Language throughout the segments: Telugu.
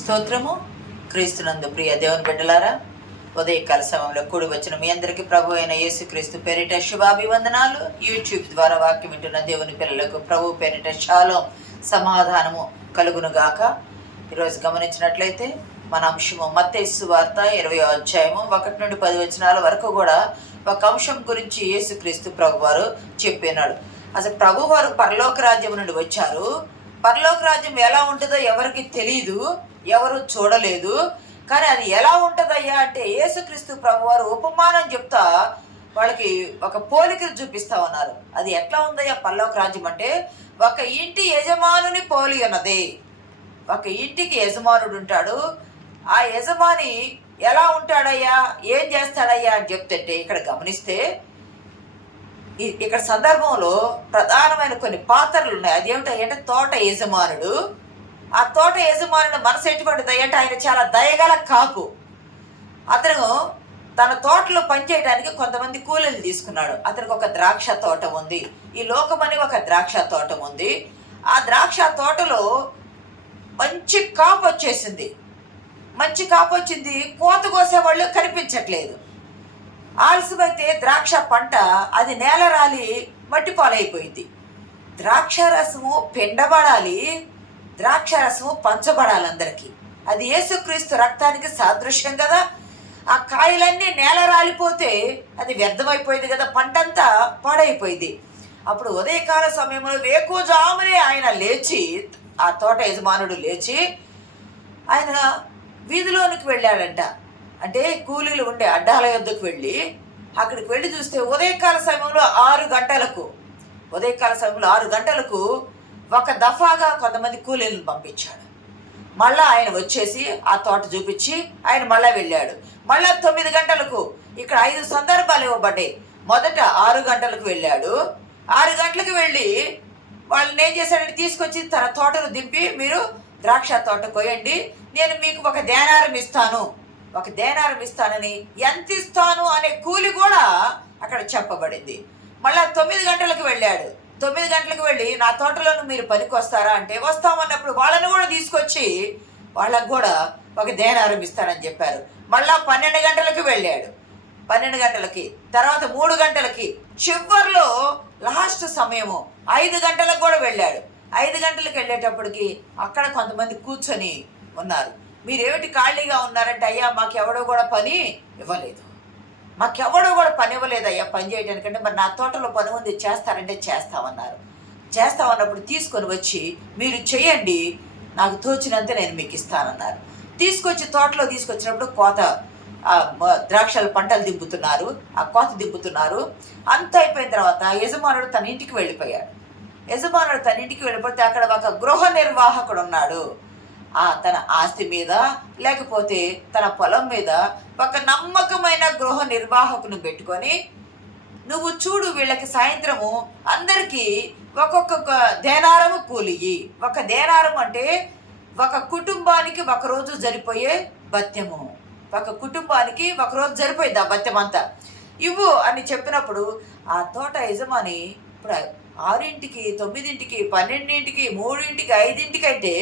స్తోత్రము. క్రీస్తునందు ప్రియ దేవుని బిడ్డలారా, ఉదయకాల సమయంలో కూడి వచ్చిన మీ అందరికీ ప్రభు అయిన యేసుక్రీస్తు పేరిట శుభాభివందనాలు. యూట్యూబ్ ద్వారా వాక్యం వింటున్న దేవుని పిల్లలకు ప్రభు పేరిట షాలోం సమాధానము కలుగునుగాక. ఈరోజు గమనించినట్లయితే మన అంశము మత్తయి సువార్త 20వ అధ్యాయము 1 నుండి 10 వచనాల వరకు కూడా ఒక అంశం గురించి యేసుక్రీస్తు ప్రభువారు చెప్పినాడు. అసలు ప్రభువారు పరలోక రాజ్యం నుండి వచ్చారు. పరలోక రాజ్యం ఎలా ఉంటుందో ఎవరికి తెలియదు, ఎవరు చూడలేదు. కానీ అది ఎలా ఉంటుందయ్యా అంటే యేసుక్రీస్తు ప్రభువారు ఉపమానం చెప్తా వాళ్ళకి ఒక పోలికలు చూపిస్తా ఉన్నారు. అది ఎట్లా ఉందయ్యా పరలోక రాజ్యం అంటే, ఒక ఇంటి యజమానుని పోలి ఉన్నది. ఒక ఇంటికి యజమానుడు ఉంటాడు. ఆ యజమాని ఎలా ఉంటాడయ్యా, ఏం చేస్తాడయ్యా అని చెప్తుంటే ఇక్కడ గమనిస్తే ఇక్కడ సందర్భంలో ప్రధానమైన కొన్ని పాత్రలు ఉన్నాయి. అదేమిటంటే తోట యజమానుడు. ఆ తోట యజమానుడు మనసు ఎటువంటిది అంటే ఆయన చాలా దయగల కాపు. అతను తన తోటలో పనిచేయడానికి కొంతమంది కూలీలు తీసుకున్నాడు. అతనికి ఒక ద్రాక్ష తోట ఉంది. ఈ లోకమని ఒక ద్రాక్ష తోట ఉంది. ఆ ద్రాక్ష తోటలో మంచి కాపు వచ్చేసింది. మంచి కాపు వచ్చింది. కోత కోసేవాళ్ళు కనిపించట్లేదు. ఆలస్యమైతే ద్రాక్ష పంట అది నేల రాలి మట్టి పాలైపోయింది. ద్రాక్ష రసము పిండబడాలి, ద్రాక్ష రసము పంచబడాలి అందరికీ. అది యేసుక్రీస్తు రక్తానికి సాదృశ్యం కదా. ఆ కాయలన్నీ నేల రాలిపోతే అది వ్యర్థమైపోయింది కదా, పంటంతా పాడైపోయింది. అప్పుడు ఉదయకాల సమయంలో వేకువజామునే ఆయన లేచి, ఆ తోట యజమానుడు లేచి ఆయన వీధిలోనికి వెళ్ళాడంట. అంటే కూలీలు ఉండే అడ్డాల యొద్దకు వెళ్ళి అక్కడికి వెళ్ళి చూస్తే ఉదయకాల సమయంలో 6 గంటలకు ఒక దఫాగా కొంతమంది కూలీలను పంపించాడు. మళ్ళీ ఆయన వచ్చేసి ఆ తోట చూపించి ఆయన మళ్ళీ వెళ్ళాడు. మళ్ళీ 9 గంటలకు, ఇక్కడ 5 సందర్భాలు ఇవ్వబడ్డాయి. మొదట 6 గంటలకు వెళ్ళాడు. 6 గంటలకు వెళ్ళి వాళ్ళని ఏం చేశాడంటే తీసుకొచ్చి తన తోటను దింపి, మీరు ద్రాక్ష తోట కొయ్యండి, నేను మీకు ఒక దేనారం ఇస్తానని, ఎంత ఇస్తాను అనే కూలి కూడా అక్కడ చెప్పబడింది. మళ్ళీ 9 గంటలకు వెళ్ళాడు. 9 గంటలకు వెళ్ళి నా తోటలోను మీరు పనికి వస్తారా అంటే వస్తామన్నప్పుడు వాళ్ళని కూడా తీసుకొచ్చి వాళ్ళకు కూడా ఒక దేనారం ఇస్తానని చెప్పారు. మళ్ళా 12 గంటలకు వెళ్ళాడు. 12 గంటలకి, తర్వాత 3 గంటలకి, చివరిలో లాస్ట్ సమయము 5 గంటలకు కూడా వెళ్ళాడు. 5 గంటలకు వెళ్ళేటప్పటికి అక్కడ కొంతమంది కూర్చొని ఉన్నారు. మీరేమిటి ఖాళీగా ఉన్నారంటే, అయ్యా మాకెవడో కూడా పని ఇవ్వలేదు అయ్యా పని చేయడానికంటే. మరి నా తోటలో పని ఉంది, చేస్తారంటే చేస్తామన్నారు. చేస్తామన్నప్పుడు తీసుకొని వచ్చి మీరు చేయండి, నాకు తోచినంత నేను మీకు ఇస్తానన్నారు. తీసుకొచ్చి తోటలో తీసుకొచ్చినప్పుడు ద్రాక్షల పంటలు దింపుతున్నారు, ఆ కోత దింపుతున్నారు. అంత అయిపోయిన తర్వాత యజమానుడు తన ఇంటికి వెళ్ళిపోయాడు. వెళ్ళిపోతే అక్కడ ఒక గృహ నిర్వాహకుడు ఉన్నాడు. తన ఆస్తి మీద లేకపోతే తన పొలం మీద ఒక నమ్మకమైన గృహ నిర్వాహకుని పెట్టుకొని, నువ్వు చూడు వీళ్ళకి సాయంత్రము అందరికీ ఒక్కొక్క దేనారము కూలియి. ఒక దేనారం అంటే ఒక కుటుంబానికి ఒకరోజు సరిపోయే భత్యము. ఒక కుటుంబానికి ఒకరోజు సరిపోయింది ఆ భత్యం అంతా ఇవ్వు అని చెప్పినప్పుడు ఆ తోట యజమాని ఇప్పుడు 6ంటికి, 9ంటికి, 12ంటికి, 3ంటికి, 5ంటికి అంటే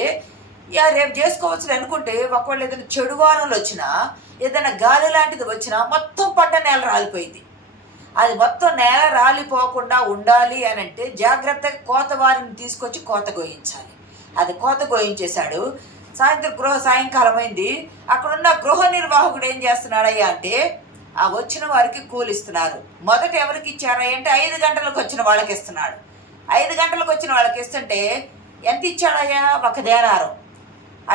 రేపు చేసుకోవచ్చు అనుకుంటే, ఒకవేళ ఏదైనా చెడు వానలు వచ్చినా, ఏదైనా గాలి లాంటిది వచ్చినా మొత్తం పంట నేల రాలిపోయింది. అది మొత్తం నేల రాలిపోకుండా ఉండాలి అని అంటే జాగ్రత్తగా కోత వారిని తీసుకొచ్చి కోత గోయించాలి. అది కోత గోయించేశాడు. సాయంకాలం అయింది. అక్కడున్న గృహ నిర్వాహకుడు ఏం చేస్తున్నాడయ్యా అంటే, ఆ వచ్చిన వారికి కూలిస్తున్నారు. మొదట ఎవరికి ఇచ్చారా అంటే 5 గంటలకు వచ్చిన వాళ్ళకి ఇస్తున్నాడు. 5 గంటలకు వచ్చిన వాళ్ళకి ఇస్తుంటే ఎంత ఇచ్చాడయ్యా? ఒక దేనారం.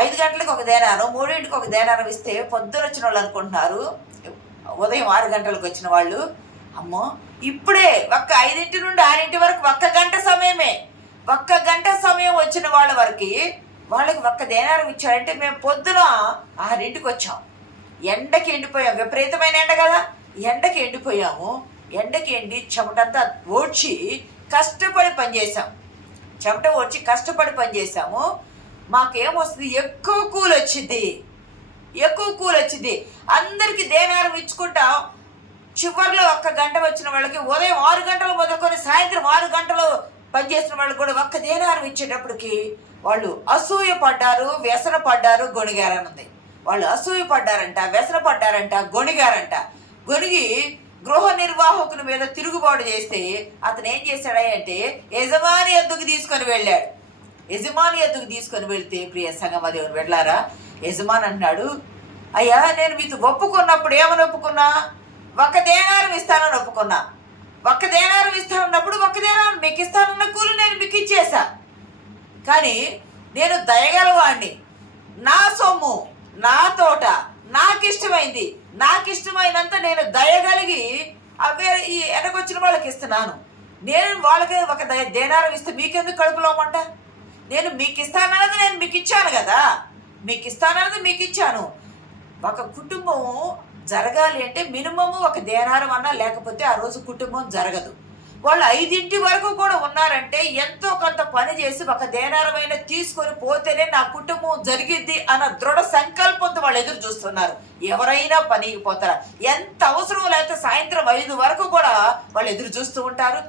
5 గంటలకు ఒక దేనారం, 3ంటికి ఒక దేనారం ఇస్తే పొద్దున వచ్చిన వాళ్ళు అనుకుంటున్నారు, ఉదయం 6 గంటలకు వచ్చిన వాళ్ళు, అమ్మో ఇప్పుడే 5 నుండి 6 వరకు 1 గంట సమయమే, 1 గంట సమయం వచ్చిన వాళ్ళ వరకు వాళ్ళకి 1 దేనారం ఇచ్చాడంటే, మేము పొద్దున 6ంటికి వచ్చాం, ఎండకి ఎండిపోయాం, విపరీతమైన ఎండ కదా, ఎండకి ఎండిపోయాము. ఎండకి ఎండి చెమటంతా ఓడ్చి కష్టపడి పనిచేసాము. మాకేమొస్తుంది? ఎక్కువ కూలి వచ్చింది. అందరికీ దేనారం ఇచ్చుకుంటా చివరిలో 1 గంట వచ్చిన వాళ్ళకి, ఉదయం 6 గంటలు మొదలుకొని సాయంత్రం 6 గంటలు పనిచేసిన వాళ్ళకి కూడా 1 దేనారం ఇచ్చేటప్పటికి వాళ్ళు అసూయ పడ్డారు, వ్యసన పడ్డారు, గొణిగారని ఉంది. వాళ్ళు అసూయ పడ్డారంట, వ్యసన పడ్డారంట, గొణిగారంట. గొణిగి గృహ నిర్వాహకుని మీద తిరుగుబాటు చేస్తే అతను ఏం చేశాడంటే యజమాని ఎద్దుకు తీసుకొని వెళ్ళాడు. యజమాని ఎద్దుకు తీసుకొని వెళ్తే ప్రియ సంగమ దేవుని వెళ్ళారా, యజమాని అన్నాడు, అయ్యా నేను మీతో ఒప్పుకున్నప్పుడు ఏమని ఒప్పుకున్నా? 1 దేనారం ఇస్తానని ఒప్పుకున్నా. 1 దేనారం ఇస్తానన్నప్పుడు 1 దేనారం మీకు ఇస్తానన్న కూలి నేను మీకు ఇచ్చేసా. కానీ నేను దయగలవాణ్ణి, నా సొమ్ము, నా తోట, నాకు ఇష్టమైనంత నేను దయగలిగి ఈ వెనకొచ్చిన వాళ్ళకి ఇస్తున్నాను. నేను వాళ్ళకి 1 దేనారం ఇస్తే మీకెందుకు కడుపులోమంట? నేను మీకు ఇస్తానన్నది నేను మీకు ఇచ్చాను కదా, మీకు ఇచ్చాను. ఒక కుటుంబం జరగాలి అంటే మినిమము 1 దేనారం అన్నా లేకపోతే ఆ రోజు కుటుంబం జరగదు. వాళ్ళు 5 వరకు కూడా ఉన్నారంటే ఎంతో కొంత పని చేసి 1 దేనారమైనా తీసుకొని పోతేనే నా కుటుంబం జరిగిద్ది అన్న దృఢ సంకల్పంతో వాళ్ళు ఎదురు చూస్తున్నారు. ఎవరైనా పనికి పోతారా? ఎంత అవసరం లేకపోతే సాయంత్రం 5 వరకు కూడా వాళ్ళు ఎదురు చూస్తూ ఉంటారు.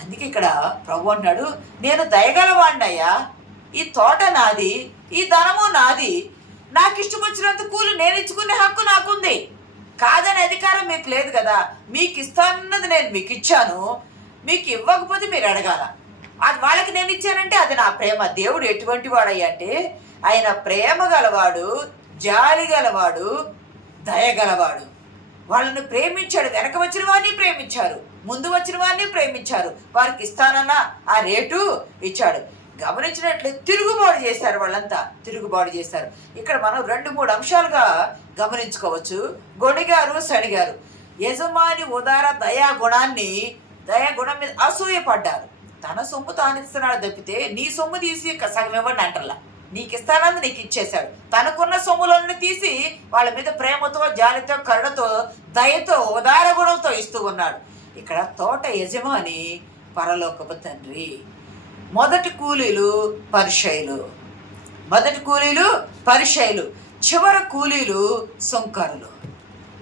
అందుకే ఇక్కడ ప్రభు అన్నాడు, నేను దయగలవాణ్ణయ్యా, ఈ తోట నాది, ఈ ధనము నాది, నాకు ఇష్టం వచ్చినంత కూలి నేను ఇచ్చుకునే హక్కు నాకుంది. కాదని అధికారం మీకు లేదు కదా. మీకు ఇస్తానన్నది నేను మీకు ఇచ్చాను, మీకు ఇవ్వకపోతే మీరు అడగాల. అది వాళ్ళకి నేను ఇచ్చానంటే అది నా ప్రేమ. దేవుడు ఎటువంటి వాడయ్యా అంటే ఆయన ప్రేమ గలవాడు, జాలి గలవాడు, దయగలవాడు. వాళ్ళని ప్రేమించాడు. వెనక వచ్చిన వారిని ప్రేమించారు, ముందు వచ్చిన వారిని ప్రేమించారు. వారికి ఇస్తానన్న ఆ రేటు ఇచ్చాడు. గమనించినట్లు తిరుగుబాటు చేశారు, వాళ్ళంతా తిరుగుబాటు చేశారు. ఇక్కడ మనం 2-3 అంశాలుగా గమనించుకోవచ్చు. గొణిగారు, సణిగారు. యజమాని ఉదార దయాగుణం మీద అసూయ పడ్డారు. తన సొమ్ము తాను ఇస్తున్నాడు తప్పితే నీ సొమ్ము తీసి సగం ఇవ్వండి అంటల్లా. నీకు ఇస్తానని నీకు ఇచ్చేశాడు. తనకున్న సొమ్ములను తీసి వాళ్ళ మీద ప్రేమతో, జాలితో, కరుణతో, దయతో, ఉదార గుణంతో ఇస్తూ ఉన్నాడు. ఇక్కడ తోట యజమాని పరలోకపు తండ్రి. మొదటి కూలీలు పరిసయ్యులు, చివరి కూలీలు సుంకరులు.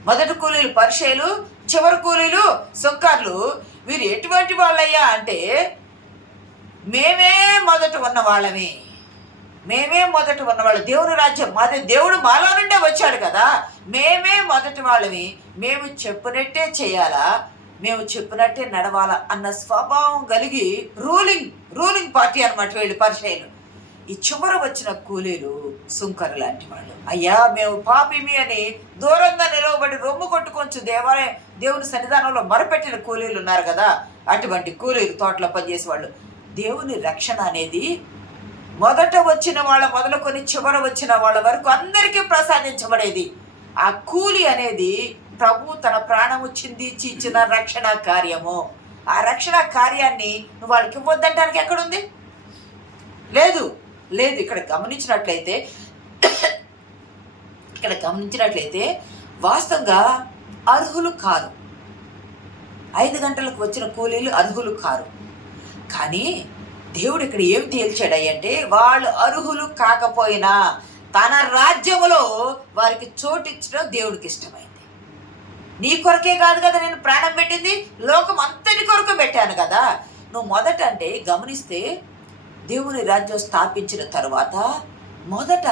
మొదటి కూలీలు పరిసయ్యులు, చివరి కూలీలు సుంకరులు. వీరు ఎటువంటి వాళ్ళయ్యా అంటే మేమే మొదట ఉన్నవాళ్ళమే. దేవుని రాజ్యం మాది, దేవుడు మాలో నుండే వచ్చాడు కదా, మేమే మొదటి వాళ్ళమి. మేము చెప్పినట్టే చేయాలా, మేము చెప్పినట్టే నడవాలా అన్న స్వభావం కలిగి రూలింగ్ పార్టీ అన్నమాట వీళ్ళు పరిసయ్యులు. ఈ చివర వచ్చిన కూలీలు సుంకరు లాంటి వాళ్ళు. అయ్యా మేము పాపిమి అని దూరంగా నిలవబడి రొమ్ము కొట్టుకొంచు దేవుని సన్నిధానంలో మొరపెట్టిన కూలీలు ఉన్నారు కదా, అటువంటి కూలీలు, తోటలో పనిచేసే వాళ్ళు. దేవుని రక్షణ అనేది మొదట వచ్చిన వాళ్ళ మొదలుకొని చివర వచ్చిన వాళ్ళ వరకు అందరికీ ప్రసాదించబడేది. ఆ కూలి అనేది ప్రభు తన ప్రాణము చిందించి ఇచ్చిన రక్షణ కార్యము. ఆ రక్షణ కార్యాన్ని నువ్వు వాళ్ళకి ఇవ్వద్దంటానికి ఎక్కడుంది? లేదు. ఇక్కడ గమనించినట్లయితే వాస్తవంగా అర్హులు కారు. 5 గంటలకు వచ్చిన కూలీలు అర్హులు కారు. కానీ దేవుడు ఇక్కడ ఏం తేల్చాడంటే వాళ్ళు అర్హులు కాకపోయినా తన రాజ్యములో వారికి చోటిచ్చడం దేవుడికి ఇష్టమైంది. నీ కొరకే కాదు కదా నేను ప్రాణం పెట్టింది, లోకం అంతటి కొరకు పెట్టాను కదా. నువ్వు మొదట అంటే గమనిస్తే దేవుని రాజ్యం స్థాపించిన తరువాత మొదట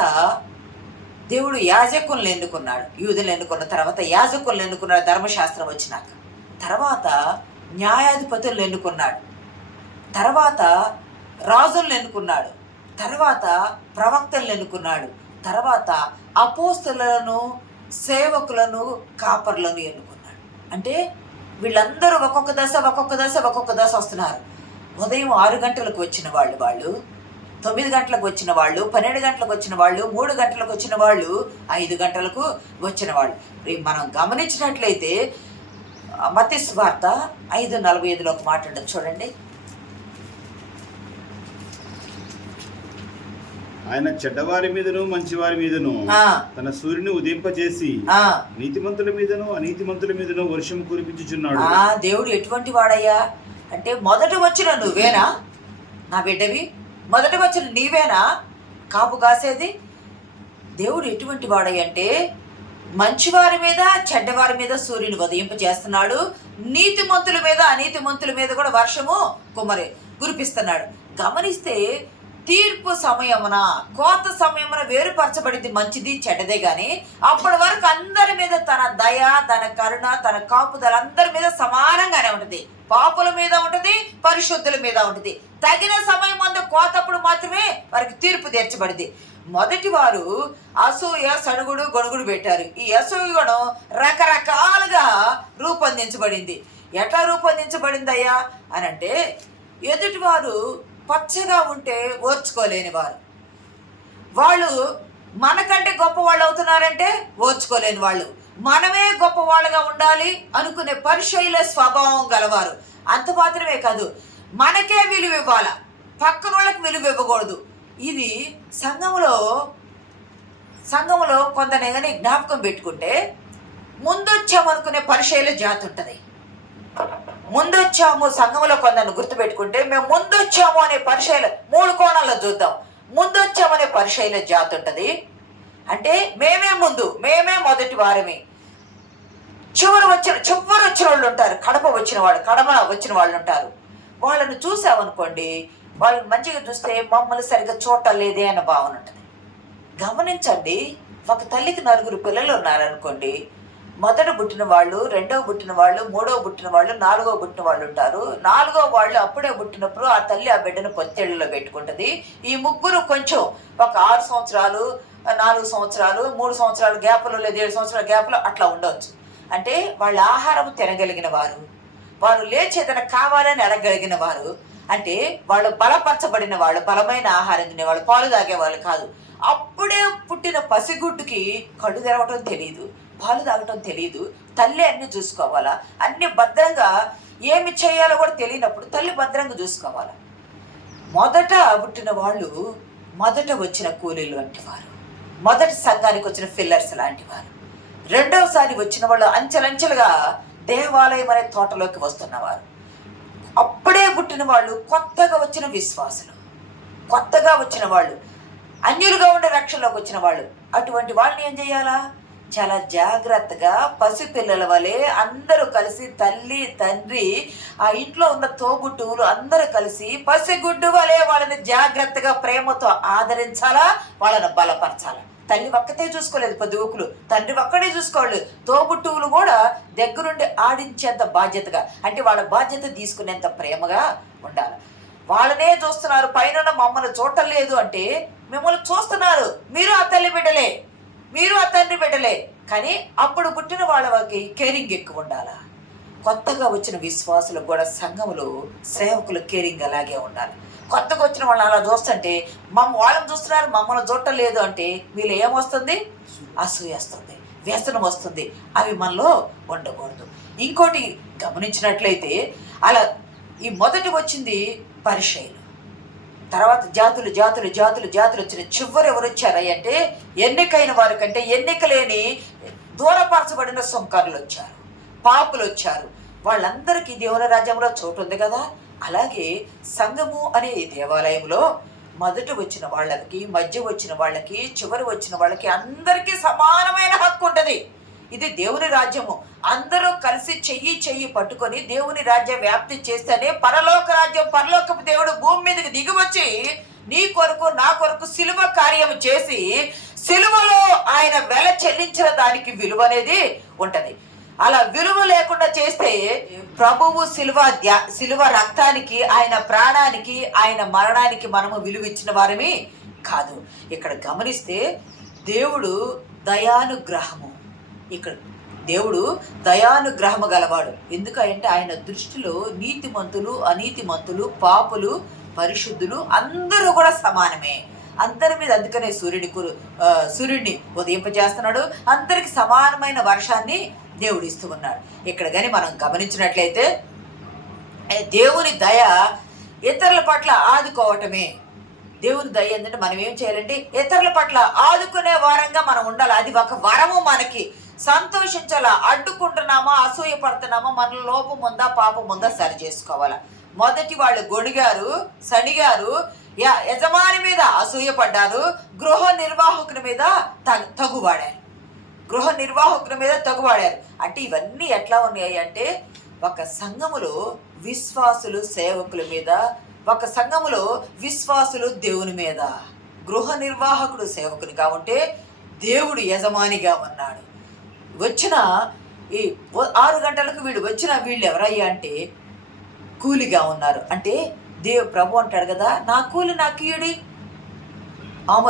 దేవుడు యాజకులను ఎన్నుకున్నాడు. యూదులను ఎన్నుకున్న తర్వాత యాజకులను ఎన్నుకున్నాడు ధర్మశాస్త్రం వచ్చినాక. తర్వాత న్యాయాధిపతులను ఎన్నుకున్నాడు, తర్వాత రాజులను ఎన్నుకున్నాడు, తర్వాత ప్రవక్తలను ఎన్నుకున్నాడు, తర్వాత అపోస్తలులను, సేవకులను, కాపర్లను ఎన్నుకున్నాడు. అంటే వీళ్ళందరూ ఒక్కొక్క దశ వస్తున్నారు. ఉదయం 6 గంటలకు వచ్చిన వాళ్ళు, 9 గంటలకు వచ్చిన వాళ్ళు, 12 గంటలకు వచ్చిన వాళ్ళు, 3 గంటలకు వచ్చిన వాళ్ళు, 5 గంటలకు వచ్చిన వాళ్ళు. మనం గమనించినట్లయితే మత్తయి సువార్త 5:45 ఒక మాట ఉంటుంది చూడండి. ఆయన చెడ్డవారి మీదను మంచివారి మీదను తన సూర్యుని ఉదయింపజేసి నీతిమంతుల మీదను అనీతిమంతుల మీదను వర్షం కురిపించుచున్నాడు. దేవుడు ఎటువంటి వాడయ్యా అంటే మొదట వచ్చిన నువ్వేనా నా బిడ్డవి? మొదట వచ్చిన నీవేనా కాపు కాసేది? దేవుడు ఎటువంటి వాడయ్య అంటే మంచివారి మీద చెడ్డవారి మీద సూర్యుని ఉదయింపజేస్తున్నాడు. నీతిమంతుల మీద అనీతిమంతుల మీద కూడా వర్షము కురిపిస్తున్నాడు. గమనిస్తే తీర్పు సమయమున, కోత సమయమున వేరుపరచబడింది మంచిది చెడ్డదే, కానీ అప్పటి వరకు అందరి మీద తన దయ, తన కరుణ, తన కాపుదల అందరి మీద సమానంగానే ఉంటుంది. పాపుల మీద ఉంటుంది, పరిశుద్ధుల మీద ఉంటుంది. తగిన సమయం అందు కోతప్పుడు మాత్రమే వారికి తీర్పు తీర్చబడింది. మొదటి వారు అసూయ, సణుగుడు, గొణుగుడు పెట్టారు. ఈ అసూయ గుణం రకరకాలుగా రూపొందించబడింది. ఎట్లా రూపొందించబడిందయ్యా అని అంటే, ఎదుటివారు పచ్చగా ఉంటే ఓర్చుకోలేని వారు, వాళ్ళు మనకంటే గొప్ప వాళ్ళు అవుతున్నారంటే ఓర్చుకోలేని వాళ్ళు, మనమే గొప్ప వాళ్ళగా ఉండాలి అనుకునే పరిశైల స్వభావం గలవారు. అంత మాత్రమే కాదు, మనకే విలువ ఇవ్వాల, పక్కన వాళ్ళకి విలువ ఇవ్వకూడదు. ఇది సంఘంలో కొందరు కానీ జ్ఞాపకం పెట్టుకుంటే, ముందొచ్చామనుకునే పరిశైల జాతి ఉంటుంది. ముందొచ్చాము, సంఘంలో కొందరిని గుర్తుపెట్టుకుంటే మేము ముందొచ్చాము అనే పరిశైల 3 కోణాల్లో చూద్దాం. ముందొచ్చామనే పరిశైల జాతి ఉంటుంది. అంటే మేమే ముందు, మేమే మొదటి వారమే. చివరి వచ్చిన వాళ్ళు ఉంటారు, కడమ వచ్చిన వాళ్ళు ఉంటారు. వాళ్ళని చూసామనుకోండి, వాళ్ళని మంచిగా చూస్తే మమ్మల్ని సరిగ్గా చూడలేదే అన్న భావన ఉంటుంది. గమనించండి, ఒక తల్లికి 4 పిల్లలు ఉన్నారనుకోండి, మొదట పుట్టిన వాళ్ళు, రెండవ పుట్టిన వాళ్ళు, మూడవ పుట్టిన వాళ్ళు, 4వ పుట్టిన వాళ్ళు ఉంటారు. 4వ వాళ్ళు అప్పుడే పుట్టినప్పుడు ఆ తల్లి ఆ బిడ్డను పొత్తేళ్లలో పెట్టుకుంటుంది. ఈ ముగ్గురు కొంచెం ఒక 6 సంవత్సరాలు, 4 సంవత్సరాలు, 3 సంవత్సరాల గ్యాప్లో లేదా 7 సంవత్సరాల గ్యాప్లో అట్లా ఉండవచ్చు. అంటే వాళ్ళ ఆహారం తినగలిగిన వారు, వారు లేచి ఏదైనా కావాలని అడగగలిగిన వారు, అంటే వాళ్ళు బలపరచబడిన వాళ్ళు, బలమైన ఆహారం తినేవాళ్ళు, పాలు తాగేవాళ్ళు కాదు. అప్పుడే పుట్టిన పసిగుడ్డుకి కళ్ళు తెరవటం తెలియదు, పాలు తాగటం తెలియదు. తల్లి అన్ని చూసుకోవాలా, అన్ని భద్రంగా ఏమి చేయాలో కూడా తెలియనప్పుడు తల్లి భద్రంగా చూసుకోవాలా. మొదట పుట్టిన వాళ్ళు మొదట వచ్చిన కూలీలు వంటి వారు, మొదటి సంఘానికి వచ్చిన ఫిల్లర్స్ లాంటి వారు. రెండవసారి వచ్చిన వాళ్ళు అంచెలంచెలుగా దేవాలయం అనే తోటలోకి వస్తున్నవారు. అప్పుడే పుట్టిన వాళ్ళు కొత్తగా వచ్చిన విశ్వాసులు, కొత్తగా వచ్చిన వాళ్ళు, అన్యులుగా ఉండే రక్షణలోకి వచ్చిన వాళ్ళు. అటువంటి వాళ్ళని ఏం చేయాలా? చాలా జాగ్రత్తగా పసిపిల్లల వలె అందరూ కలిసి, తల్లి తండ్రి ఆ ఇంట్లో ఉన్న తోబుట్టువులు అందరూ కలిసి పసిగుడ్డు వలె వాళ్ళని జాగ్రత్తగా ప్రేమతో ఆదరించాలా, వాళ్ళని బలపరచాలా. తల్లి ఒక్కతే చూసుకోలేదు, పొద్దుగుకులు తండ్రి ఒక్కడే చూసుకోవాలి. తోబుట్టువులు కూడా దగ్గరుండి ఆడించేంత బాధ్యతగా, అంటే వాళ్ళ బాధ్యత తీసుకునేంత ప్రేమగా ఉండాలి. వాళ్ళనే చూస్తున్నారు, పైన మమ్మల్ని చూడటం లేదు అంటే మిమ్మల్ని చూస్తున్నారు. మీరు ఆ తల్లి బిడ్డలే, మీరు ఆ తండ్రి బిడ్డలే, కానీ అప్పుడు పుట్టిన వాళ్ళకి కేరింగ్ ఎక్కువ ఉండాలా. కొత్తగా వచ్చిన విశ్వాసులకు కూడా సంఘములో సేవకులు కేరింగ్ అలాగే ఉండాలి. కొత్తగా వచ్చిన వాళ్ళని అలా చూస్తుంటే వాళ్ళని చూస్తున్నారు, మమ్మల్ని చూడటం లేదు అంటే వీళ్ళు ఏమొస్తుంది? అసూయ వస్తుంది, వ్యసనం వస్తుంది. అవి మనలో ఉండకూడదు. ఇంకోటి గమనించినట్లయితే, అలా ఈ మొదటి వచ్చింది పరిచయులు, తర్వాత జాతులు వచ్చిన చివరి ఎవరు వచ్చారంటే ఎన్నికైన వారి కంటే ఎన్నిక లేని దూరపరచబడిన సుంకరులు వచ్చారు, పాపులు వచ్చారు. వాళ్ళందరికీ దేవుని రాజ్యంలో చోటు ఉంది కదా. అలాగే సంఘము అనే దేవాలయంలో మొదట వచ్చిన వాళ్ళకి, మధ్య వచ్చిన వాళ్ళకి, చివరి వచ్చిన వాళ్ళకి అందరికీ సమానమైన హక్కు ఉంటుంది. ఇది దేవుని రాజ్యము. అందరూ కలిసి చెయ్యి పట్టుకొని దేవుని రాజ్యం వ్యాప్తి చేస్తేనే పరలోక రాజ్యం, పరలోకపు దేవుడు భూమి మీదకి దిగివచ్చి నీ కొరకు నా కొరకు సిలువ కార్యం చేసి సిలువలో ఆయన వెల చెల్లించిన దానికి విలువ అనేది ఉంటది. అలా విలువ లేకుండా చేస్తే ప్రభువు సిలువ రక్తానికి, ఆయన ప్రాణానికి, ఆయన మరణానికి మనము విలువ ఇచ్చిన వారమే కాదు. ఇక్కడ గమనిస్తే దేవుడు దయానుగ్రహము, ఇక్కడ దేవుడు దయానుగ్రహము గలవాడు. ఎందుకంటే ఆయన దృష్టిలో నీతిమంతులు, అనీతిమంతులు, పాపులు, పరిశుద్ధులు అందరూ కూడా సమానమే. అందరి మీద అందుకనే సూర్యుడిని ఉదయింపజేస్తున్నాడు. అందరికి సమానమైన వర్షాన్ని దేవుడు ఇస్తూ ఉన్నాడు. ఇక్కడ కానీ మనం గమనించినట్లయితే దేవుని దయ ఇతరుల పట్ల ఆదుకోవటమే. దేవుని దయ ఏంటంటే మనం ఏం చేయాలంటే ఇతరుల పట్ల ఆదుకునే వారంగా మనం ఉండాలి. అది ఒక వరము. మనకి సంతోషించాలా. అడ్డుకుంటున్నామా, అసూయ పడుతున్నామా, మన లోపం ఉందా, పాపం ఉందా సరి చేసుకోవాలా. మొదటి వాళ్ళు గొణిగారు, సణిగారు, యజమాని మీద అసూయ పడ్డారు, గృహ నిర్వాహకుని మీద తగువాడారు. అంటే ఇవన్నీ ఎట్లా ఉన్నాయి అంటే ఒక సంఘములో విశ్వాసులు సేవకుల మీద ఒక సంఘములో విశ్వాసులు దేవుని మీద, గృహ నిర్వాహకుడు సేవకునిగా ఉంటే దేవుడు యజమానిగా ఉన్నాడు. వచ్చిన ఈ 6 గంటలకు వీళ్ళు ఎవరయ్యా అంటే కూలిగా ఉన్నారు. అంటే ప్రభు అంటాడు కదా, నా కూలి నాకు ఇయ్యుడి.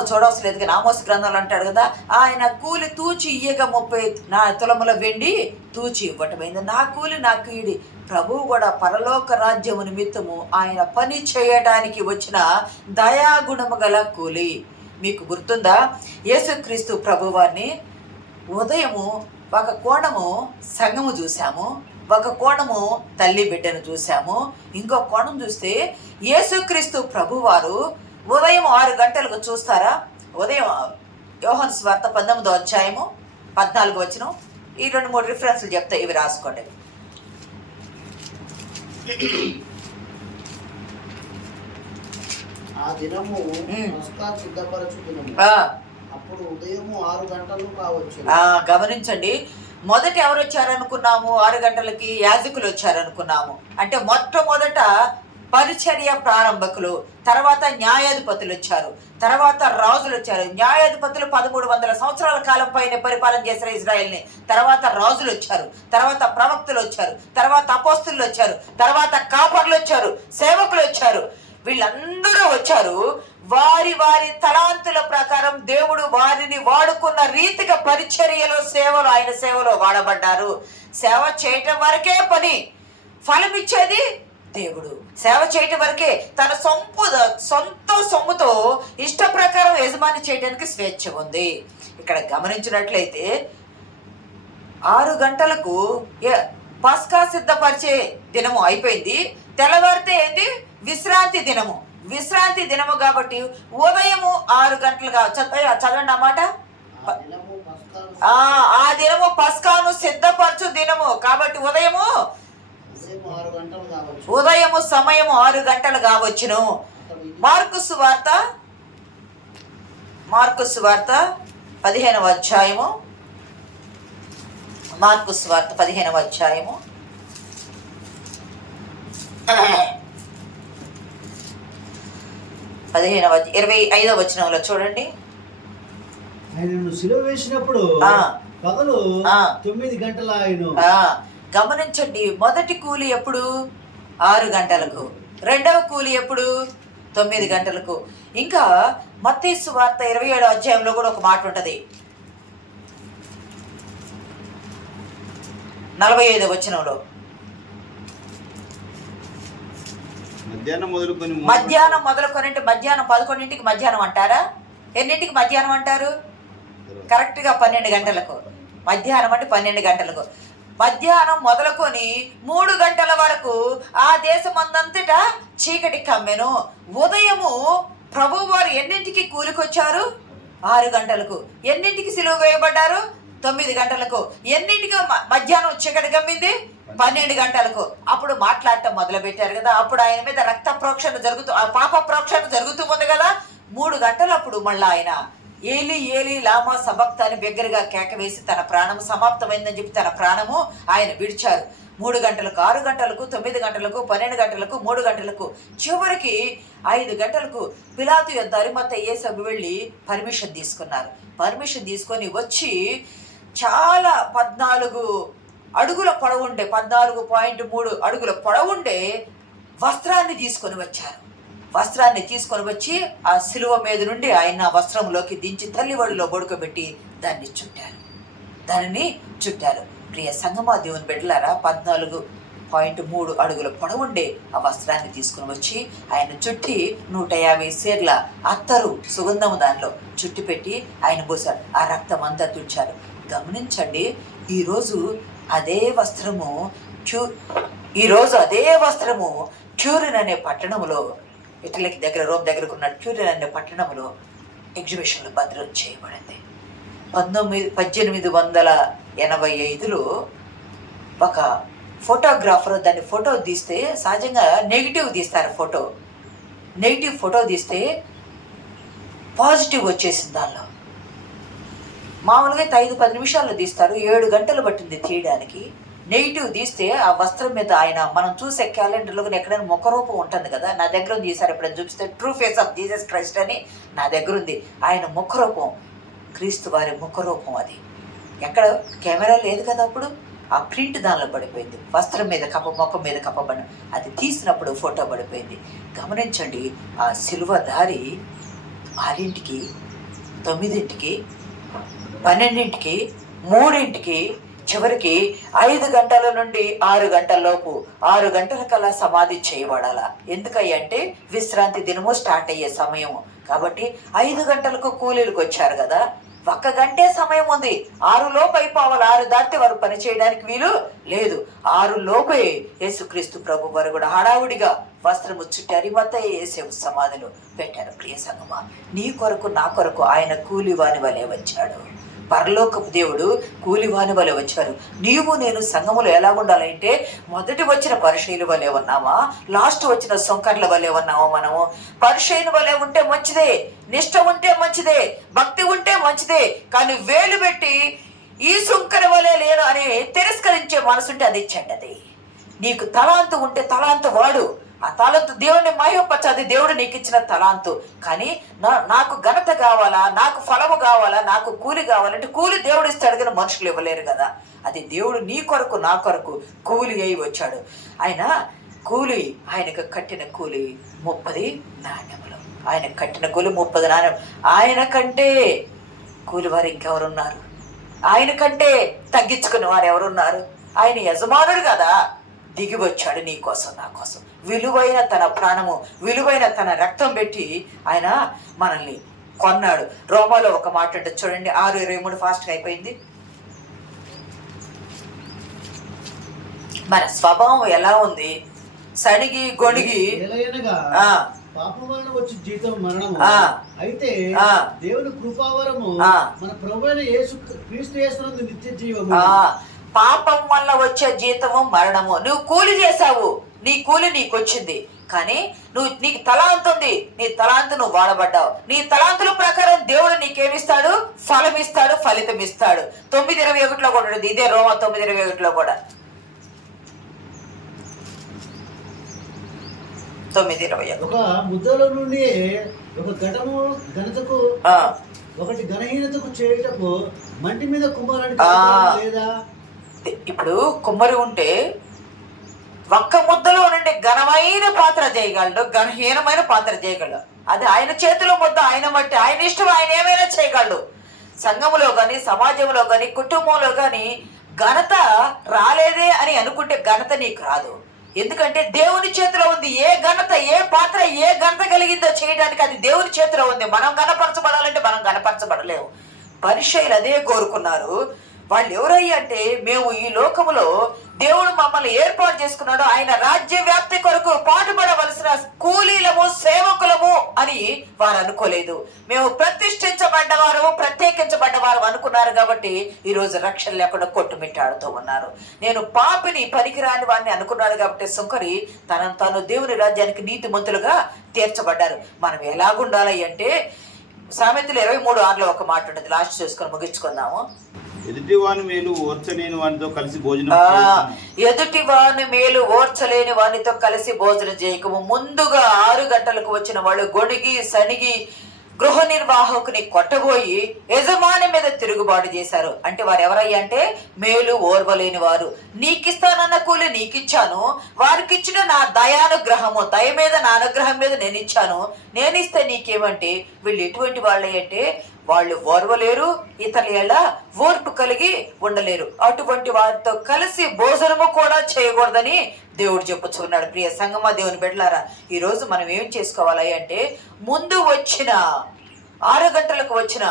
చూడవలసిన లేదు కానీ ఆమోస్ గ్రంథాలు అంటాడు కదా, ఆయన కూలి తూచి ఇయ్యగా 30 తులముల వెండి తూచి ఇవ్వటమైంది. నా కూలి నాకు ఇయ్యుడి. ప్రభువు కూడా పరలోక రాజ్యము నిమిత్తము ఆయన పని చేయడానికి వచ్చిన దయాగుణము గల కూలి. మీకు గుర్తుందా, యేసుక్రీస్తు ప్రభువారిని ఉదయము ఒక కోణము సంఘము చూసాము, ఒక కోణము తల్లి బిడ్డను చూసాము, ఇంకో కోణం చూస్తే యేసుక్రీస్తు ప్రభువారు ఉదయం 6 గంటలకు చూస్తారా? ఉదయం యోహాను సువార్త 19వ అధ్యాయము 14వ వచనం. ఈ 2-3 రిఫరెన్స్లు చెప్తాయి, ఇవి రాసుకోండి. ఆ దినము సిద్ధపరచు దినము, అప్పుడు ఉదయము 6 గంటలు కావచ్చు. గమనించండి, మొదట ఎవరు వచ్చారనుకున్నాము? 6 గంటలకి యాజకులు వచ్చారనుకున్నాము. అంటే మొట్టమొదట పరిచర్య ప్రారంభకులు, తర్వాత న్యాయాధిపతులు వచ్చారు, తర్వాత రాజులు వచ్చారు. న్యాయాధిపతులు 1300 సంవత్సరాల కాలం పైన పరిపాలన చేశారు ఇజ్రాయెల్ని. తర్వాత రాజులు వచ్చారు, తర్వాత ప్రవక్తలు వచ్చారు, తర్వాత అపోస్తులు వచ్చారు, తర్వాత కాపర్లు వచ్చారు, సేవకులు వచ్చారు. వీళ్ళందరూ వచ్చారు. వారి వారి తలాంతుల ప్రకారం దేవుడు వారిని వాడుకున్న రీతిగా పరిచర్యలో సేవలు, ఆయన సేవలో వాడబడ్డారు. సేవ చేయటం వరకే పని, ఫలం ఇచ్చేది దేవుడు. సేవ చేయటం వరకే. తన సొంత సొమ్ముతో ఇష్ట ప్రకారం యజమాని చేయడానికి స్వేచ్ఛ ఉంది. ఇక్కడ గమనించినట్లయితే 6 గంటలకు పస్కా సిద్ధపరిచే దినము అయిపోయింది. తెల్లవారితే ఏంటి? విశ్రాంతి దినము. విశ్రాంతి దినము కాబట్టి ఉదయము 6 గంటలుగా చదవండి అన్నమాట. ఆ దినము పస్కాను సిద్ధపరచు దినము కాబట్టి ఉదయము సమయము 6 గంటలు కావచ్చును. మార్కు సువార్త 15వ అధ్యాయము. మార్కు సువార్త 15వ అధ్యాయము 25వ వచనంలో చూడండి. ఆయనను సిలువ వేసినప్పుడు పగలు 9 గంటల ఆయన. గమనించండి, మొదటి కూలి ఎప్పుడు? 6 గంటలకు. రెండవ కూలి ఎప్పుడు? 9 గంటలకు. ఇంకా మత్తయి సువార్త 27వ అధ్యాయంలో కూడా ఒక మాట ఉంటుంది. 45వ వచనంలో, మధ్యాహ్నం మొదలుకొని అంటే మధ్యాహ్నం 11ంటికి మధ్యాహ్నం అంటారా? ఎన్నింటికి మధ్యాహ్నం అంటారు? కరెక్ట్గా 12 గంటలకు. మధ్యాహ్నం అంటే 12 గంటలకు. మధ్యాహ్నం మొదలుకొని 3 గంటల వరకు ఆ దేశమందంతటా చీకటి కమ్మెను. ఉదయము ప్రభువారు ఎన్నింటికి కూలికొచ్చారు? 6 గంటలకు. ఎన్నింటికి సిలువ వేయబడ్డారు? 9 గంటలకు. ఎన్నింటికి మధ్యాహ్నం చీకటి కమ్మింది? 12 గంటలకు. అప్పుడు మాట్లాడటం మొదలు పెట్టారు కదా. అప్పుడు ఆయన మీద రక్త ప్రోక్షణ పాప ప్రోక్షణ జరుగుతూ ఉంది కదా. 3 గంటలు అప్పుడు మళ్ళీ ఆయన ఏలి ఏలి లామా సబక్త అని బిగ్గరగా కేక వేసి తన ప్రాణం సమాప్తమైందని చెప్పి తన ప్రాణము ఆయన విడిచారు. 3 గంటలకు, 6 గంటలకు, 9 గంటలకు, 12 గంటలకు, 3 గంటలకు, చివరికి 5 గంటలకు పిలాతు యొద్ద అరిమత్తయి యేసు వెళ్ళి పర్మిషన్ తీసుకున్నారు. పర్మిషన్ తీసుకొని వచ్చి చాలా 14 అడుగుల పొడవుండే 14.3 అడుగుల పొడవుండే వస్త్రాన్ని తీసుకొని వచ్చారు. వస్త్రాన్ని తీసుకొని వచ్చి ఆ సిలువ మీద నుండి ఆయన వస్త్రంలోకి దించి తల్లివడిలో బొడుకబెట్టి దానిని చుట్టారు. ప్రియ సంగమా దేవుని బిడ్డలారా, 14.3 అడుగుల పొడవుండే ఆ వస్త్రాన్ని తీసుకుని వచ్చి ఆయన చుట్టి 150 సేర్ల అత్తరు సుగంధము దానిలో చుట్టి పెట్టి ఆయన పోసారు. ఆ రక్తం అంతా తుడిచారు. గమనించండి, ఈరోజు అదే వస్త్రము ట్యూరిన్ అనే పట్టణంలో, ఇటలీకి దగ్గర రోమ్ దగ్గరకు ఉన్న ట్యూరిన్ అనే పట్టణంలో ఎగ్జిబిషన్లో భద్రం చేయబడింది. 1885లో ఒక ఫోటోగ్రాఫర్ దాన్ని ఫోటో తీస్తే, సహజంగా నెగిటివ్ తీస్తారు. నెగిటివ్ ఫోటో తీస్తే పాజిటివ్ వచ్చేసింది దానిలో. మామూలుగా అయితే 5-10 నిమిషాల్లో తీస్తారు. 7 గంటలు పట్టింది తీయడానికి. నెగిటివ్ తీస్తే ఆ వస్త్రం మీద ఆయన మనం చూసే క్యాలెండర్లో ఎక్కడైనా ముఖరూపం ఉంటుంది కదా, నా దగ్గర ఉంది. ఈసారి ఎప్పుడైనా చూపిస్తే true face of Jesus Christ అని నా దగ్గర ఉంది. ఆయన ముఖరూపం, క్రీస్తు వారి ముఖరూపం. అది ఎక్కడ కెమెరా లేదు కదా అప్పుడు, ఆ ప్రింట్ దానిలో పడిపోయింది. వస్త్రం మీద ముఖం మీద కప్పబడి అది తీసినప్పుడు ఫోటో పడిపోయింది. గమనించండి, ఆ సిలువధారి 6ంటికి, 9ంటికి, 12ంటికి, 3ంటికి, చివరికి 5 గంటల నుండి 6 గంటల లోపు 6 గంటల కల్లా సమాధి చేయబడాలా. ఎందుకంటే విశ్రాంతి దినము స్టార్ట్ అయ్యే సమయం కాబట్టి 5 గంటలకు కూలీలకు వచ్చారు కదా, 1 గంటే సమయం ఉంది. 6 లోపు అయిపోవాలి. 6 దాటితే వారు పని చేయడానికి వీలు లేదు. 6 లోపే యేసుక్రీస్తు ప్రభు వారు కూడా హడావుడిగా వస్త్రము చుట్టి అరిమత్తయ్య యేసేపు సమాధిలో పెట్టారు. ప్రియ సంగమా, నీ కొరకు నా కొరకు ఆయన కూలివాని వలె వచ్చాడు. పరలోకపు దేవుడు కూలివాని వలె వచ్చారు. నీవు నేను సంఘములో ఎలా ఉండాలంటే, మొదటి వచ్చిన పరిచయుల వలె ఉన్నామా, లాస్ట్ వచ్చిన సొంకర్ల వలె ఉన్నామా? మనము పరిచయుల వలె ఉంటే మంచిదే, నిష్ట ఉంటే మంచిదే, భక్తి ఉంటే మంచిదే. కానీ వేలు పెట్టి ఈ సుంకర వలె లేను అని తిరస్కరించే మనసుంటే అది చెడ్డది. నీకు తలాంతు ఉంటే తలాంతు వాడు. ఆ తలాంతు దేవుని మహిమపరచాలి. దేవుడు నీకు ఇచ్చిన తలాంతు. కానీ నాకు ఘనత కావాలా, నాకు ఫలము కావాలా, నాకు కూలి కావాలంటే కూలి దేవుడు ఇస్తాడు కానీ మనుషులు ఇవ్వలేరు కదా. అది దేవుడు నీ కొరకు నా కొరకు కూలి అయి వచ్చాడు. ఆయన కూలి, ఆయనకు కట్టిన కూలి 30 నాణ్యములు. ఆయన కట్టిన కూలి 30 నాణ్యం. ఆయన కంటే కూలి వారు ఇంకెవరున్నారు? ఆయన కంటే తగ్గించుకున్న వారు ఎవరున్నారు? ఆయన యజమానుడు కదా, దిగి వచ్చాడు నీ కోసం నా కోసం. విలువైన తన ప్రాణము, విలువైన తన రక్తం పెట్టి ఆయన మనల్ని కొన్నాడు. రోమాలో ఒక మాట అంటే చూడండి, 6:23 ఫాస్ట్గా అయిపోయింది. మన స్వభావం ఎలా ఉంది? సణిగి గొణిగి పాపం వలన వచ్చి జీతం మరణము, అయితే దేవుని కృపావరము మన ప్రభువైన యేసు క్రీస్తు యేసునందు నిత్య జీవము. పాపం వల్ల వచ్చే జీతము మరణము. నువ్వు కూలి చేశావు, నీ కూలి నీకు వచ్చింది. కానీ నీకు తలాంతు ఉంది, నీ తలాంతు నువ్వు వాడబడ్డావు. నీ తలాంతుల ప్రకారం దేవుడు నీకేమిస్తాడు? ఫలం ఇస్తాడు, ఫలితం ఇస్తాడు. 9:21 కూడా ఉంటుంది. ఇదే రోమా 9:21 కూడా. 9:21 ఒక ముద్దలో నుండి ఒక ఘటము ఘనతకు, ఒకటి ఘనహీనతకు చేయుటకు మంటి మీద కుమ్మరానికి లేదా? ఇప్పుడు కుమ్మరి ఉంటే ఒక్క ముద్దలో నుండి ఘనమైన పాత్ర చేయగలడు, ఘనహీనమైన పాత్ర చేయగలడు. అది ఆయన చేతిలో ముద్ద, ఆయన మట్టి, ఆయన ఇష్టం, ఆయన ఏమైనా చేయగలడు. సంఘములో కానీ, సమాజంలో కానీ, కుటుంబంలో కానీ ఘనత రాలేదే అని అనుకుంటే ఘనత నీకు రాదు. ఎందుకంటే దేవుని చేతిలో ఉంది. ఏ ఘనత, ఏ పాత్ర, ఏ ఘనత కలిగిందో చేయడానికి అది దేవుని చేతిలో ఉంది. మనం ఘనపరచబడాలంటే మనం ఘనపరచబడలేము. పరిచయులు అదే కోరుకున్నారు. వాళ్ళు ఎవరయ్యా అంటే, మేము ఈ లోకములో దేవుడు మమ్మల్ని ఏర్పాటు చేసుకున్నాడు, ఆయన రాజ్య వ్యాప్తి కొరకు పాటుపడవలసిన కూలీలము, సేవకులము అని వారు అనుకోలేదు. మేము ప్రతిష్ఠించబడ్డవారు, ప్రత్యేకించబడ్డవారు అనుకున్నారు. కాబట్టి ఈరోజు రక్షణ లేకుండా కొట్టుమిట్టాడుతూ ఉన్నారు. నేను పాపిని, పనికిరాని వాడిని అనుకున్నాడు. కాబట్టి సుంకరి తనను తాను దేవుని రాజ్యానికి నీతిమంతులుగా తీర్చబడ్డారు. మనం ఎలాగుండాలి అంటే, సామెతలు 23:6 ఒక మాట ఉంటుంది. లాస్ట్ చూసుకొని ముగించుకుందాము. ఎదుటి వాని మేలు ఓర్చలేని వానితో కలిసి భోజనం ఎదుటి వాని మేలు ఓర్చలేని వానితో కలిసి భోజనం చేయకము. ముందుగా 6 గంటలకు వచ్చిన వాళ్ళు గొణిగి సణిగి గృహ నిర్వాహకుని కొట్టబోయి యజమాని మీద తిరుగుబాటు చేశారు. అంటే వారు ఎవరయ్యా అంటే, మేలు ఓర్వలేని వారు. నీకిస్తానన్న కూలి నీకిచ్చాను, వారికి ఇచ్చిన నా దయానుగ్రహము, దయ మీద నా అనుగ్రహం మీద నేను ఇచ్చాను, నేను ఇస్తే నీకేమంటే, వీళ్ళు ఎటువంటి వాళ్ళే అంటే వాళ్ళు ఓర్వలేరు, ఇతరుల ఎలా ఓర్పు కలిగి ఉండలేరు. అటువంటి వారితో కలిసి భోజనము కూడా చేయకూడదని దేవుడు చెప్పుచున్నాడు. ప్రియ సంగమా, దేవుని బిడ్డలారా, ఈరోజు మనం ఏం చేసుకోవాలి అంటే, ముందు వచ్చిన 6 గంటలకు వచ్చిన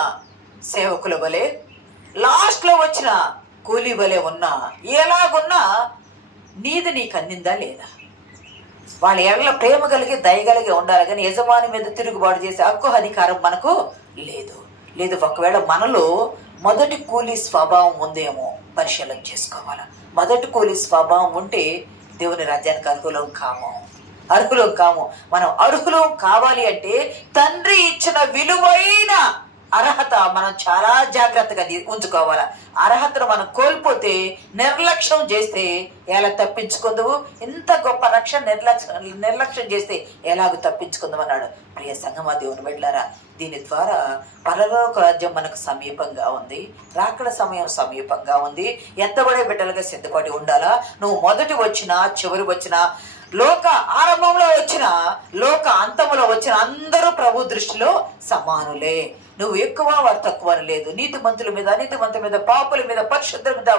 సేవకుల వలె, లాస్ట్లో వచ్చిన కూలీ వలె ఉన్నా, ఎలాగున్నా నీది నీకు అందిందా లేదా? వాళ్ళ ఎడల ప్రేమ కలిగి, దయగలిగి ఉండాలి. కానీ యజమాని మీద తిరుగుబాటు చేసే హక్కు, అధికారం మనకు లేదు. ఒకవేళ మనలో మొదటి కూలీ స్వభావం ఉందేమో పరిశీలన చేసుకోవాలి. మొదటి కూలీ స్వభావం ఉంటే దేవుని రాజ్యానికి అర్హులం కాము. మనం అర్హులం కావాలి అంటే తండ్రి ఇచ్చిన విలువైన అర్హత మనం చాలా జాగ్రత్తగా ఉంచుకోవాలి. అర్హతను మనం కోల్పోతే, నిర్లక్ష్యం చేస్తే ఎలా తప్పించుకుందువు? ఇంత గొప్ప రక్షణ నిర్లక్ష్యం చేస్తే ఎలాగో తప్పించుకుందాం అన్నాడు. ప్రియ సంగమా, దేవుని బిడ్డలారా, దీని ద్వారా పరలోక రాజ్యం మనకు సమీపంగా ఉంది. రాకడ సమయం సమీపంగా ఉంది. ఎత్తబడే బిడ్డలుగా సిద్ధపడి ఉండాలా. నువ్వు మొదటి వచ్చినా చివరి వచ్చినా, లోక ఆరంభంలో వచ్చిన, లోక అంతములో వచ్చిన అందరూ ప్రభు దృష్టిలో సమానులే. నువ్వు ఎక్కువ, వారు తక్కువ అని లేదు. నీతిమంతుల మీద, అనీతిమంతుల మీద, పాపుల మీద, పరిశుద్ధుల మీద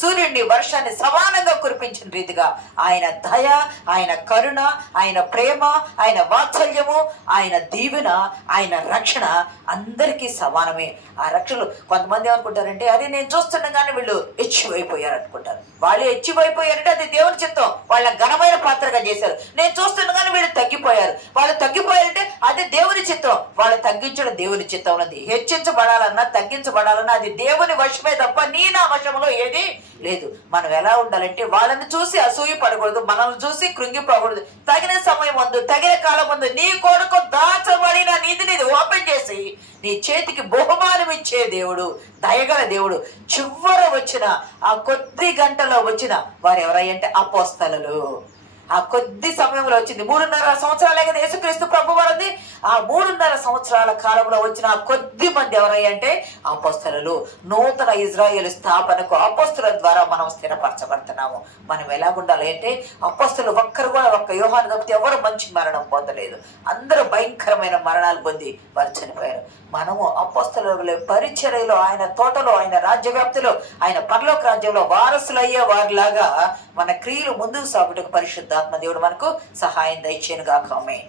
సూర్యుడిని, వర్షాన్ని సమానంగా కురిపించిన రీతిగా ఆయన దయ, ఆయన కరుణ, ఆయన ప్రేమ, ఆయన వాత్సల్యము, ఆయన దీవెన, ఆయన రక్షణ అందరికీ సమానమే. ఆ రక్షణలు కొంతమంది ఏమనుకుంటారంటే, అది నేను చూస్తుండగానే వీళ్ళు హెచ్చివైపోయారు అనుకుంటారు. వాళ్ళు హెచ్చివైపోయారంటే అది దేవుని చిత్తం. వాళ్ళ ఘనమైన పాత్రగా చేశారు. నేను చూస్తుండగానే వీళ్ళు తగ్గిపోయారు. వాళ్ళు తగ్గిపోయారంటే అది దేవుని చిత్తం. వాళ్ళు తగ్గించడం దేవుని చిత్తం ఉన్నది. హెచ్చించబడాలన్నా తగ్గించబడాలన్నా అది దేవుని వశమే తప్ప నీ నా వశంలో ఏది లేదు. మనం ఎలా ఉండాలంటే వాళ్ళని చూసి అసూయ పడకూడదు, మనల్ని చూసి కృంగిపోకూడదు. తగిన సమయం ముందు, తగిన కాలం ముందు నీ కొరకు దాచబడిన నిధిని ఓపెన్ చేసి నీ చేతికి బహుమానం ఇచ్చే దేవుడు, దయగల దేవుడు. చివర వచ్చిన ఆ కొద్ది గంటలో వచ్చిన వారు ఎవరయ్యంటే అపోస్తలులు. ఆ కొద్ది సమయంలో వచ్చింది. 3.5 సంవత్సరాలే కదా యేసుక్రీస్తు ప్రభు వారిది. ఆ 3.5 సంవత్సరాల కాలంలో వచ్చిన ఆ కొద్ది మంది ఎవరయ్యంటే అపోస్తలులు. నూతన ఇజ్రాయేలు స్థాపనకు అపోస్తలుల ద్వారా మనం స్థిరపరచబడుతున్నాము. మనం ఎలాగుండాలి అంటే, అపోస్తలు ఒక్కరు కూడా, ఒక్క యోహాను తప్పితే ఎవరు మంచి మరణం పొందలేదు. అందరూ భయంకరమైన మరణాలు పొంది వారు చనిపోయారు. మనము అపోస్తలుల పరిచర్యలో, ఆయన తోటలో, ఆయన రాజ్యవ్యాప్తిలో, ఆయన పరలోక రాజ్యంలో వారసులయ్యే వారిలాగా మన క్రియలు ముందుకు సాగుటకు పరిశుద్ధాత్మ దేవుడు మనకు సహాయం దయచేయను గాక. ఆమేన్.